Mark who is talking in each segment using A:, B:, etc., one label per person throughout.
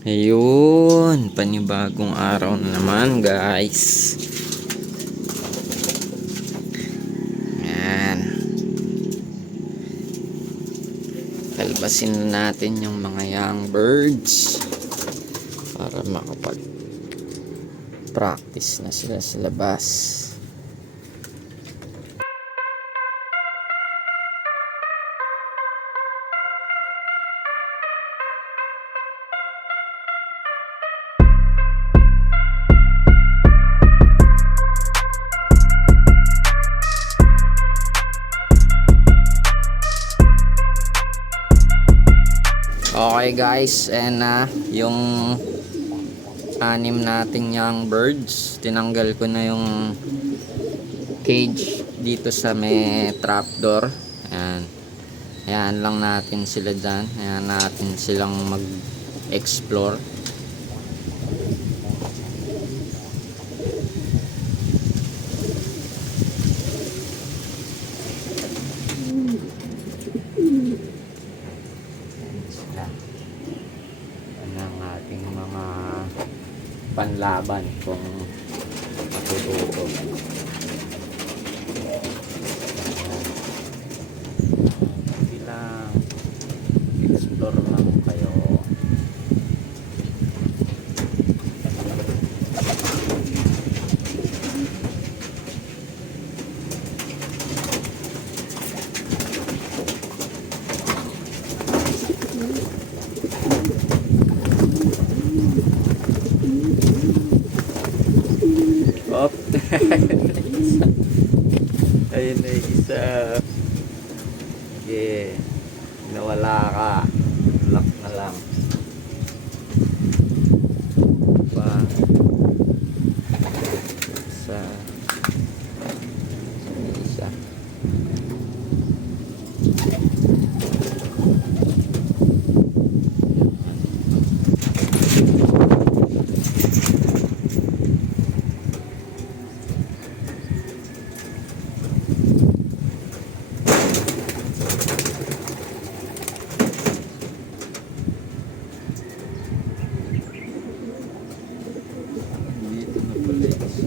A: Ayun, panibagong araw na naman guys. Yan. Kalbasin natin yung mga young birds para makapag practice na sila sa labas. Okay guys, and na yung anim nating young birds, tinanggal ko na yung cage dito sa may trapdoor. Ayan. Ayan lang natin sila dyan. Ayan natin silang mag-explore. Ayan sila. Yan ang ating mga panlaban kung matututo. Ayan. Bilang explore lang kayo. Op. Ayun na yung isa. Yeah. Nawala ka. Lock na lang. Pa. Isa. Isa. Dito na pala isa.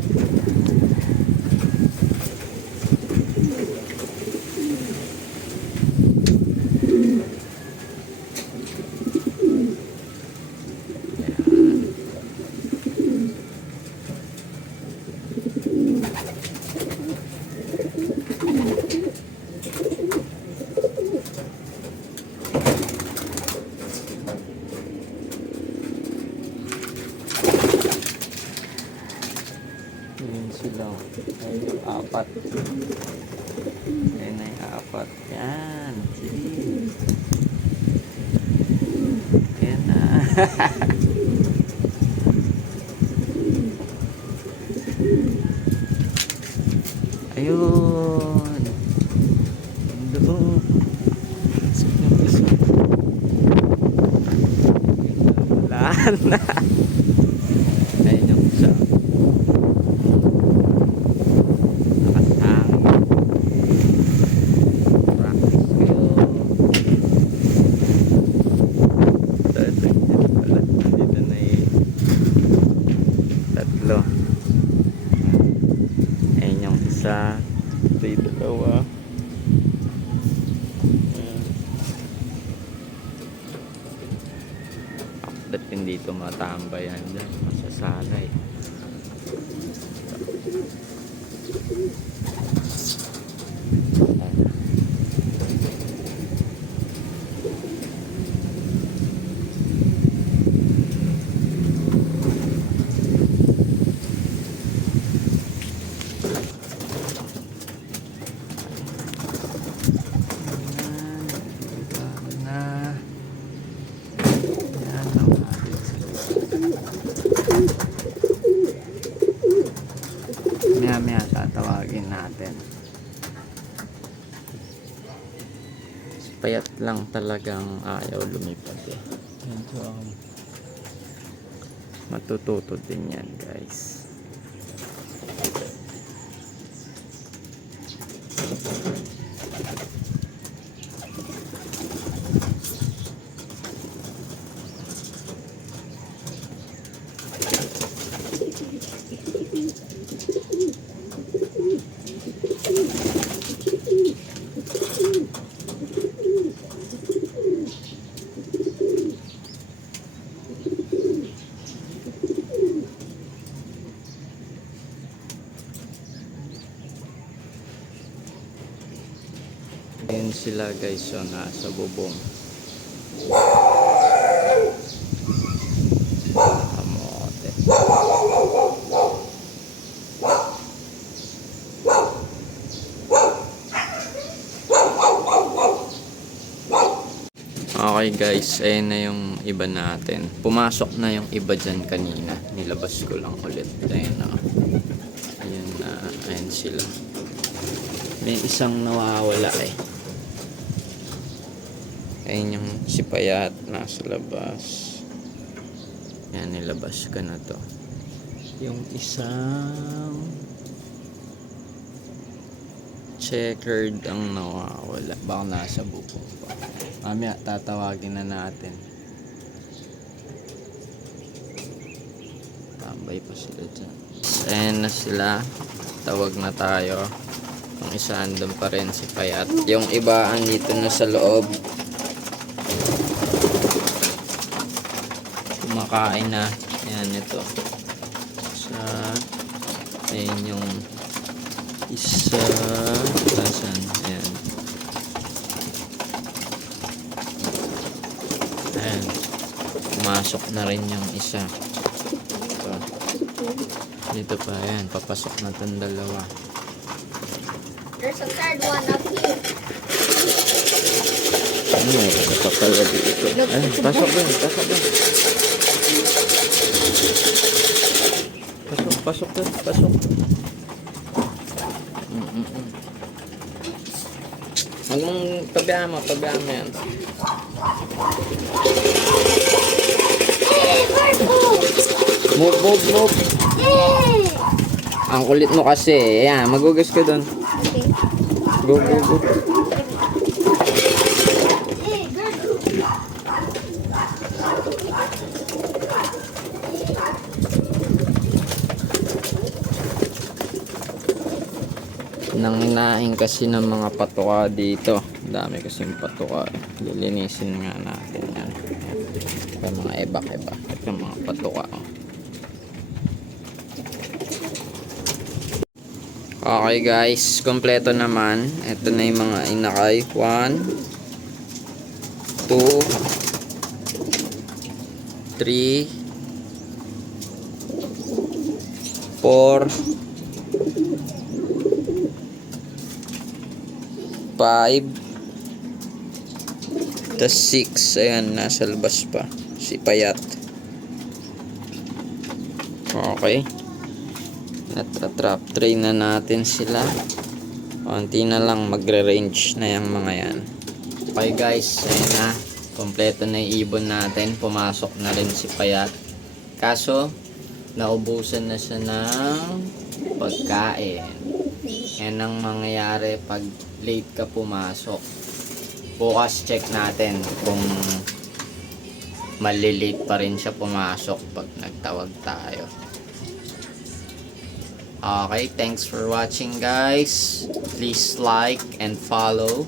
A: Yun sila. Ay, yung apat. Ayun na yung apat. Yan. Sige. Yan na. Ayun. Doon. Sino gusto? Wala na. Ayun yung isa. Nakasang. Practice kayo. Tatay dyan pala. Dito na yung tatlo. Ayun yung isa. Ito yung dalawa. Ayan. Ba't hindi ito matambayan dyan? Masasanay. na yan ang ating maya maya tatawagin natin. Payat lang talagang ayaw lumipad eh. Um, matututo din yan guys sila guys, so nasa bubong. Kamote. Okay guys, ayun na yung iba natin. Pumasok na yung iba dyan kanina. Nilabas ko lang ulit. Ayun na. Ayun na. Ayun sila. May isang nawawala eh. Ayun yung si Payat nasa labas. Yan, nilabas ka na to. Yung isang checkered ang nawawala. Baka nasa bubong pa. Mamaya, tatawagin na natin. Tambay pa sila dyan. Ayan na sila. Tawag na tayo. Yung isa andun pa rin si Payat. Yung iba andito na sa loob. Kumakain na. Ayan ito. Sa ayan yung isa. Tasan. Ayan. Ayan. Pumasok na rin yung isa. Ito. Dito pa. Ayan. Papasok na itong dalawa.
B: There's a third one up here.
A: Ano eh? Isa pa pala dito. Ayan. Pasok din. Pasok din. Pasok. Pasok din. Pasok. Mm-mm-mm. Huwag mong pabayaan mo. Pabayaan mo yan. Move, move, move. Ang kulit mo kasi. Ayan. Magugas ka doon. Go, go, go. Nanginain kasi ng mga patuka dito. Dami kasing patuka. Lilinisin nga natin yan. Ito mga ebak-ebak. Ito yung mga patuka. oh. Okay guys, kompleto naman. Ito na yung mga inakay. 1 2 3 4 5 tas 6 ayan nasa labas pa. Si Payat. Okay. Natra-trap tray na natin sila. Konti na lang magre-range na yung mga yan. Okay guys. Ayan na. Kompleto na yung ibon natin. Pumasok na rin si Payat. Kaso naubusan na siya ng pagkain yan ang mangyayari pag late ka pumasok. Bukas check natin kung malilate pa rin siya pumasok pag nagtawag tayo. Okay, thanks for watching guys. Please like and follow